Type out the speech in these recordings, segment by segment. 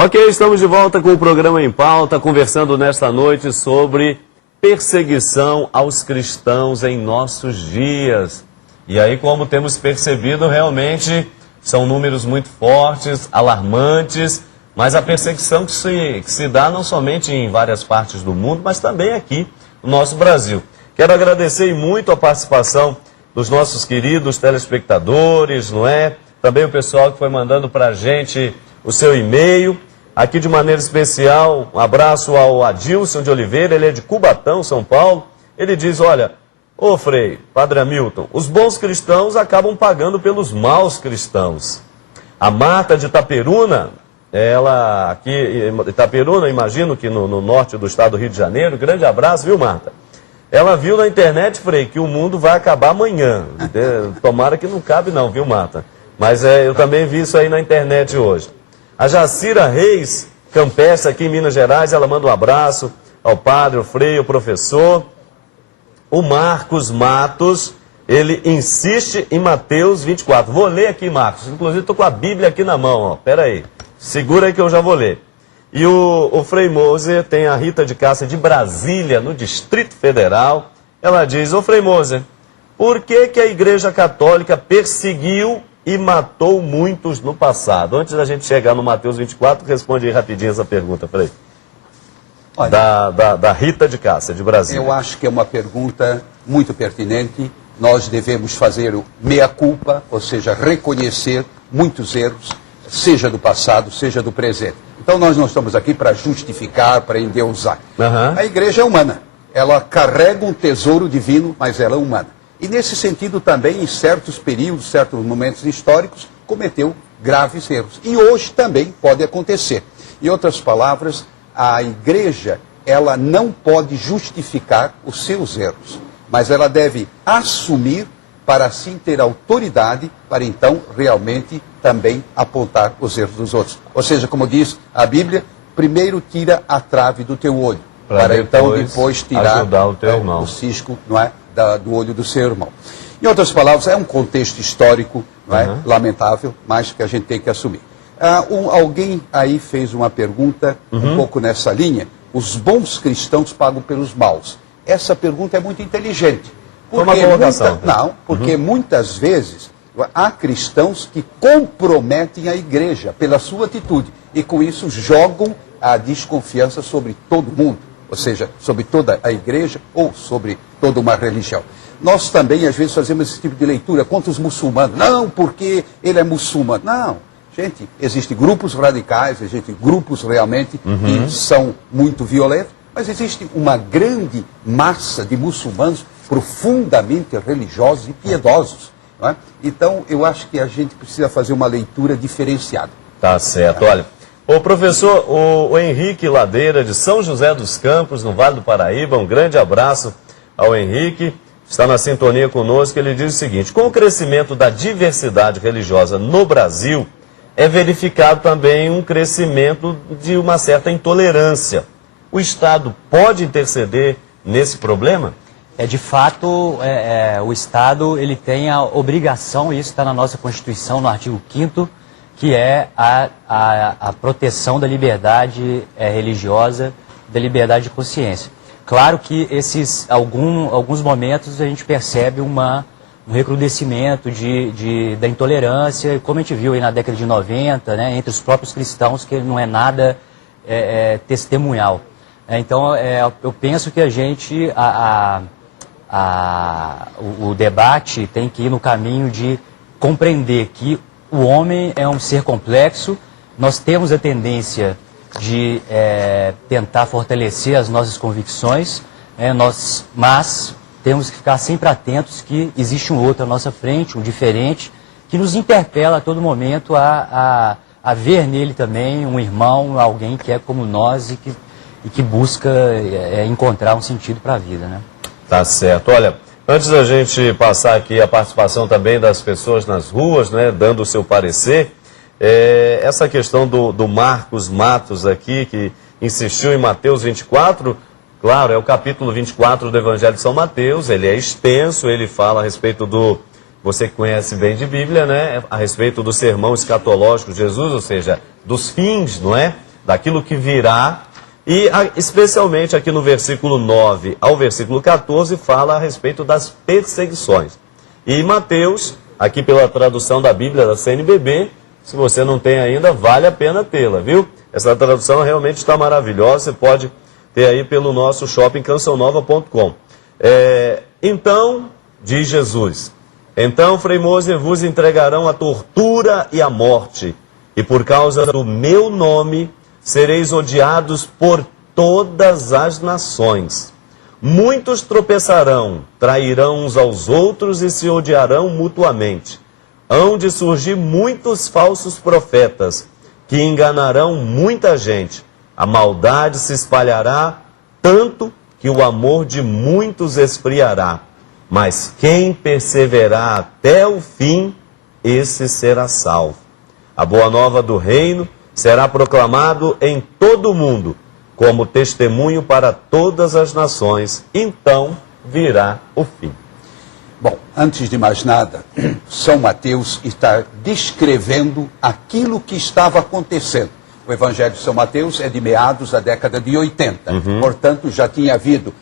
Ok, estamos de volta com o programa Em Pauta, conversando nesta noite sobre perseguição aos cristãos em nossos dias. E aí, como temos percebido, realmente são números muito fortes, alarmantes, mas a perseguição que se dá não somente em várias partes do mundo, mas também aqui no nosso Brasil. Quero agradecer muito a participação dos nossos queridos telespectadores, não é? Também o pessoal que foi mandando para a gente o seu e-mail. Aqui de maneira especial, um abraço ao Adilson de Oliveira, ele é de Cubatão, São Paulo. Ele diz, olha, ô Frei, Padre Hamilton, os bons cristãos acabam pagando pelos maus cristãos. A Marta de Itaperuna, ela aqui, Itaperuna, imagino que no norte do estado do Rio de Janeiro, grande abraço, viu Marta? Ela viu na internet, Frei, que o mundo vai acabar amanhã. Tomara que não cabe não, viu Marta? Mas eu também vi isso aí na internet hoje. A Jacira Reis, campestre aqui em Minas Gerais, ela manda um abraço ao padre, ao Frei, ao professor. O Marcos Matos, ele insiste em Mateus 24. Vou ler aqui, Marcos. Inclusive, estou com a Bíblia aqui na mão. Ó. Pera aí. Segura aí que eu já vou ler. E o Frei Moser tem a Rita de Cássia de Brasília, no Distrito Federal. Ela diz, ô Frei Moser, por que a Igreja Católica perseguiu e matou muitos no passado? Antes da gente chegar no Mateus 24, responde aí rapidinho essa pergunta, Frei. Olha, da Rita de Cássia, de Brasília. Eu acho que é uma pergunta muito pertinente. Nós devemos fazer o meia-culpa, ou seja, reconhecer muitos erros, seja do passado, seja do presente. Então nós não estamos aqui para justificar, para endeusar. A igreja é humana. Ela carrega um tesouro divino, mas ela é humana. E nesse sentido também, em certos períodos, certos momentos históricos, cometeu graves erros. E hoje também pode acontecer. Em outras palavras, a igreja, ela não pode justificar os seus erros, mas ela deve assumir para assim ter autoridade para então realmente também apontar os erros dos outros. Ou seja, como diz a Bíblia, primeiro tira a trave do teu olho, para então depois tirar o cisco, não é? Do olho do seu irmão. Em outras palavras, é um contexto histórico, não é? Lamentável, mas que a gente tem que assumir. Alguém aí fez uma pergunta um pouco nessa linha. Os bons cristãos pagam pelos maus. Essa pergunta é muito inteligente. Porque muitas vezes há cristãos que comprometem a igreja pela sua atitude e com isso jogam a desconfiança sobre todo mundo. Ou seja, sobre toda a igreja ou sobre toda uma religião. Nós também, às vezes, fazemos esse tipo de leitura contra os muçulmanos. Não, porque ele é muçulmano. Não, gente, existem grupos radicais, existem grupos realmente que são muito violentos, mas existe uma grande massa de muçulmanos profundamente religiosos e piedosos. Não é? Então, eu acho que a gente precisa fazer uma leitura diferenciada. Tá certo, olha. O professor, o Henrique Ladeira, de São José dos Campos, no Vale do Paraíba, um grande abraço ao Henrique, está na sintonia conosco. Ele diz o seguinte, com o crescimento da diversidade religiosa no Brasil, é verificado também um crescimento de uma certa intolerância. O Estado pode interceder nesse problema? De fato, o Estado ele tem a obrigação, e isso está na nossa Constituição, no artigo 5º, que é a proteção da liberdade religiosa, da liberdade de consciência. Claro que alguns momentos a gente percebe um recrudescimento da intolerância, como a gente viu aí na década de 90, né, entre os próprios cristãos, que não é nada testemunhal. Então, eu penso que a gente, o debate tem que ir no caminho de compreender que o homem é um ser complexo, nós temos a tendência de tentar fortalecer as nossas convicções, mas temos que ficar sempre atentos que existe um outro à nossa frente, um diferente, que nos interpela a todo momento a ver nele também um irmão, alguém que é como nós e que busca encontrar um sentido para a vida, né? Tá certo. Olha, antes da gente passar aqui a participação também das pessoas nas ruas, né, dando o seu parecer, essa questão do Marcos Matos aqui, que insistiu em Mateus 24, claro, é o capítulo 24 do Evangelho de São Mateus, ele é extenso, ele fala a respeito do, você que conhece bem de Bíblia, né, a respeito do sermão escatológico de Jesus, ou seja, dos fins, não é? daquilo que virá. E especialmente aqui no versículo 9 ao versículo 14 fala a respeito das perseguições. E Mateus, aqui pela tradução da Bíblia da CNBB, se você não tem ainda, vale a pena tê-la, viu? Essa tradução realmente está maravilhosa, você pode ter aí pelo nosso shopping cançãonova.com. Então, diz Jesus, então, Frei Moser, vos entregarão a tortura e a morte, e por causa do meu nome sereis odiados por todas as nações. Muitos tropeçarão, trairão uns aos outros e se odiarão mutuamente. Hão de surgir muitos falsos profetas, que enganarão muita gente. A maldade se espalhará tanto que o amor de muitos esfriará. Mas quem perseverar até o fim, esse será salvo. A boa nova do reino será proclamado em todo o mundo, como testemunho para todas as nações. Então virá o fim. Bom, antes de mais nada, São Mateus está descrevendo aquilo que estava acontecendo. O Evangelho de São Mateus é de meados da década de 80. Portanto, já tinha havido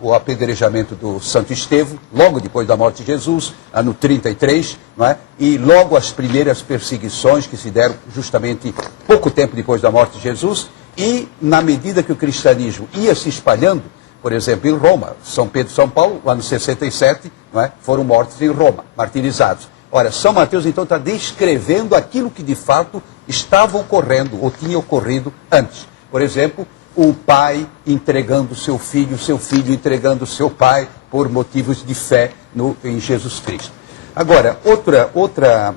o apedrejamento do Santo Estevão, logo depois da morte de Jesus, ano 33, não é? E logo as primeiras perseguições que se deram justamente pouco tempo depois da morte de Jesus. E na medida que o cristianismo ia se espalhando, por exemplo, em Roma, São Pedro e São Paulo, no ano 67, não é? Foram mortos em Roma, martirizados. Ora, São Mateus então está descrevendo aquilo que de fato estava ocorrendo ou tinha ocorrido antes. Por exemplo, o pai entregando seu filho entregando seu pai por motivos de fé em Jesus Cristo. Agora, outra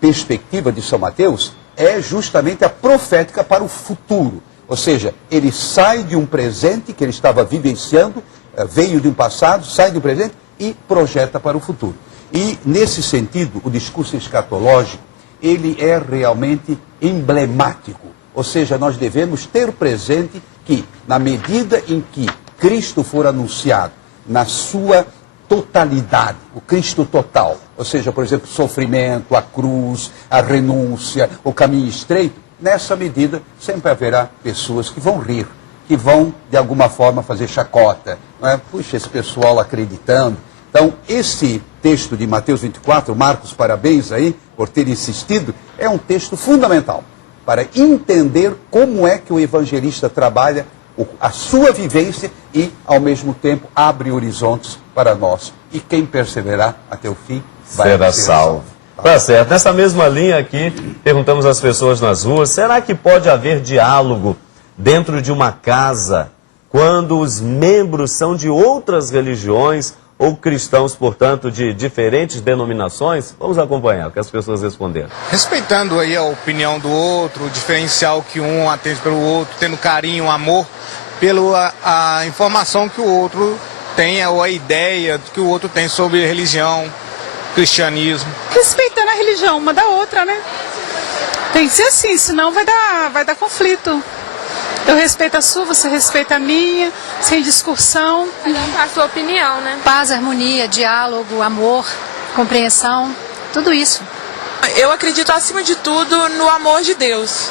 perspectiva de São Mateus é justamente a profética para o futuro. Ou seja, ele sai de um presente que ele estava vivenciando, veio de um passado, sai de um presente e projeta para o futuro. E, nesse sentido, o discurso escatológico, ele é realmente emblemático. Ou seja, nós devemos ter presente que, na medida em que Cristo for anunciado na sua totalidade, o Cristo total, ou seja, por exemplo, o sofrimento, a cruz, a renúncia, o caminho estreito, nessa medida sempre haverá pessoas que vão rir, que vão, de alguma forma, fazer chacota. Não é? Puxa, esse pessoal acreditando. Então, esse texto de Mateus 24, Marcos, parabéns aí por ter insistido, é um texto fundamental para entender como é que o evangelista trabalha a sua vivência e, ao mesmo tempo, abre horizontes para nós. E quem perseverar até o fim vai será salvo. Tá certo. Nessa mesma linha aqui, perguntamos às pessoas nas ruas, será que pode haver diálogo dentro de uma casa quando os membros são de outras religiões ou cristãos, portanto, de diferentes denominações? Vamos acompanhar o que as pessoas responderam. Respeitando aí a opinião do outro, o diferencial que um atende pelo outro, tendo carinho, amor, pela a informação que o outro tem, ou a ideia que o outro tem sobre religião, cristianismo. Respeitando a religião uma da outra, né? Tem que ser assim, senão vai dar conflito. Eu respeito a sua, você respeita a minha, sem discussão. A sua opinião, né? Paz, harmonia, diálogo, amor, compreensão, tudo isso. Eu acredito, acima de tudo, no amor de Deus.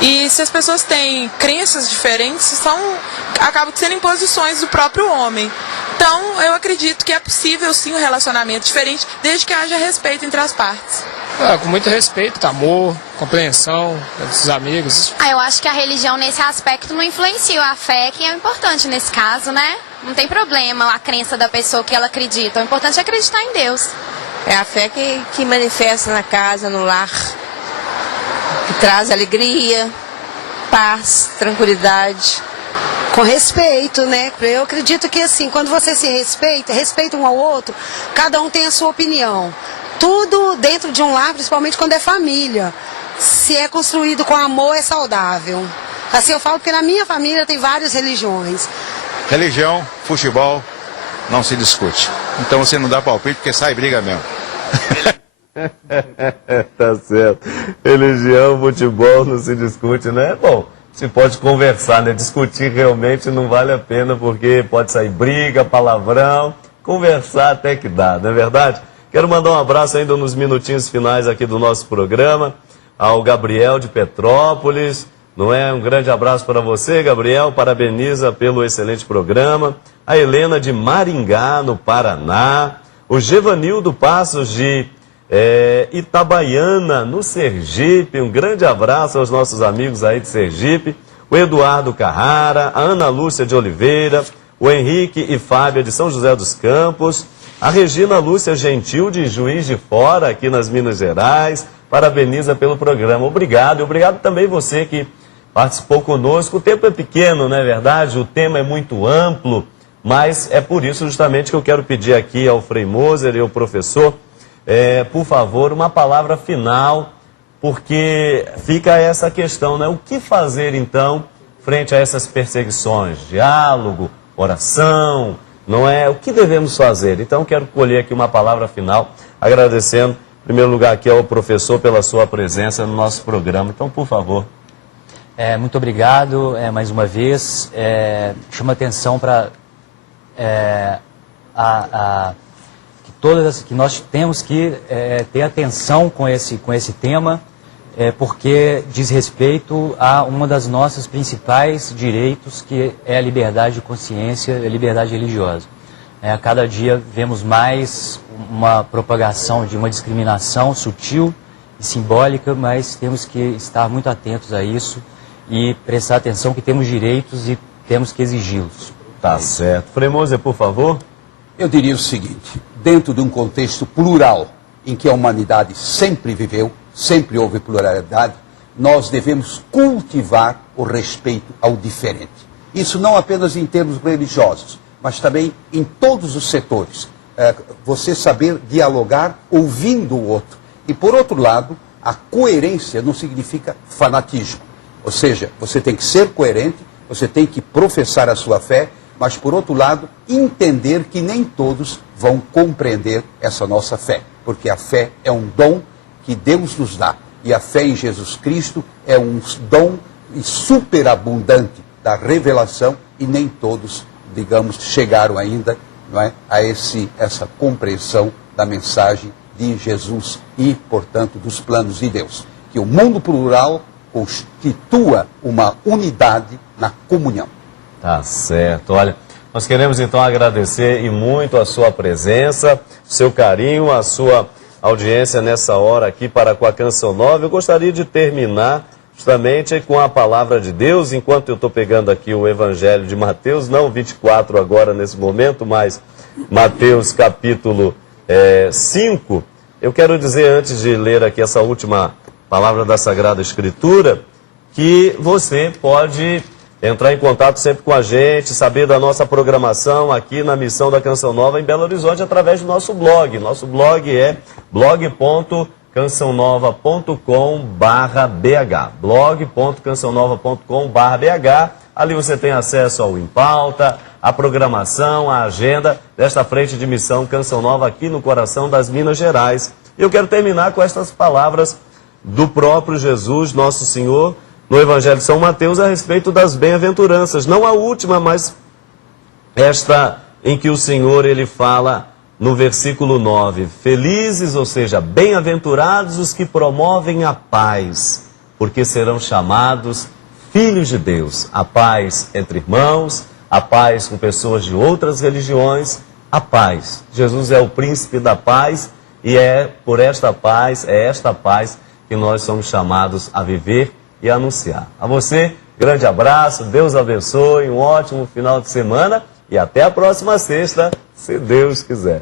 E se as pessoas têm crenças diferentes, acabam sendo imposições do próprio homem. Então, eu acredito que é possível, sim, um relacionamento diferente, desde que haja respeito entre as partes. Com muito respeito, amor, compreensão dos amigos. Eu acho que a religião nesse aspecto não influencia a fé, que é o importante nesse caso, né? Não tem problema a crença da pessoa que ela acredita, o importante é acreditar em Deus. É a fé que manifesta na casa, no lar, que traz alegria, paz, tranquilidade. Com respeito, né? Eu acredito que assim, quando você se respeita um ao outro, cada um tem a sua opinião. Tudo dentro de um lar, principalmente quando é família. Se é construído com amor, é saudável. Assim eu falo porque na minha família tem várias religiões. Religião, futebol, não se discute. Então você não dá palpite porque sai briga mesmo. Tá certo. Religião, futebol, não se discute, né? Bom, se pode conversar, né? Discutir realmente não vale a pena porque pode sair briga, palavrão, conversar até que dá, não é verdade? Quero mandar um abraço ainda nos minutinhos finais aqui do nosso programa ao Gabriel de Petrópolis, não é? Um grande abraço para você, Gabriel, parabeniza pelo excelente programa. A Helena de Maringá, no Paraná, o Gevanildo Passos de Itabaiana, no Sergipe, um grande abraço aos nossos amigos aí de Sergipe, o Eduardo Carrara, a Ana Lúcia de Oliveira, o Henrique e Fábia de São José dos Campos, a Regina Lúcia Gentil de Juiz de Fora, aqui nas Minas Gerais, parabeniza pelo programa. Obrigado, e obrigado também você que participou conosco. O tempo é pequeno, não é verdade? O tema é muito amplo, mas é por isso justamente que eu quero pedir aqui ao Frei Moser e ao professor, por favor, uma palavra final, porque fica essa questão, né? O que fazer então frente a essas perseguições? Diálogo, oração, não é? O que devemos fazer? Então quero colher aqui uma palavra final, agradecendo, em primeiro lugar, aqui ao professor pela sua presença no nosso programa. Então, por favor. Muito obrigado, mais uma vez. Chama atenção para que nós temos que ter atenção com esse tema, porque diz respeito a uma das nossas principais direitos, que é a liberdade de consciência, a liberdade religiosa. A cada dia vemos mais uma propagação de uma discriminação sutil e simbólica, mas temos que estar muito atentos a isso e prestar atenção que temos direitos e temos que exigi-los. Tá certo. Frei Moser, por favor. Eu diria o seguinte, dentro de um contexto plural, em que a humanidade sempre viveu, sempre houve pluralidade, nós devemos cultivar o respeito ao diferente. Isso não apenas em termos religiosos, mas também em todos os setores. Você saber dialogar ouvindo o outro. E, por outro lado, a coerência não significa fanatismo. Ou seja, você tem que ser coerente, você tem que professar a sua fé, mas, por outro lado, entender que nem todos vão compreender essa nossa fé. Porque a fé é um dom que Deus nos dá. E a fé em Jesus Cristo é um dom superabundante da revelação e nem todos, digamos, chegaram ainda, não é, a essa compreensão da mensagem de Jesus e, portanto, dos planos de Deus. Que o mundo plural constitua uma unidade na comunhão. Tá certo. Olha, nós queremos então agradecer e muito a sua presença, o seu carinho, a sua audiência nessa hora aqui para com a Canção Nova. Eu gostaria de terminar justamente com a palavra de Deus, enquanto eu estou pegando aqui o Evangelho de Mateus, não 24 agora nesse momento, mas Mateus capítulo 5. Eu quero dizer, antes de ler aqui essa última palavra da Sagrada Escritura, que você pode entrar em contato sempre com a gente, saber da nossa programação aqui na Missão da Canção Nova em Belo Horizonte através do nosso blog. Nosso blog é blog.cançãonova.com/bh blog.cançãonova.com/bh. Ali você tem acesso ao Em Pauta, a programação, a agenda desta frente de missão Canção Nova aqui no coração das Minas Gerais. E eu quero terminar com estas palavras do próprio Jesus, nosso Senhor, no Evangelho de São Mateus, a respeito das bem-aventuranças. Não a última, mas esta em que o Senhor ele fala no versículo 9. Felizes, ou seja, bem-aventurados os que promovem a paz, porque serão chamados filhos de Deus. A paz entre irmãos, a paz com pessoas de outras religiões, a paz. Jesus é o príncipe da paz e é esta paz que nós somos chamados a viver e anunciar. A você, grande abraço, Deus abençoe, um ótimo final de semana e até a próxima sexta, se Deus quiser.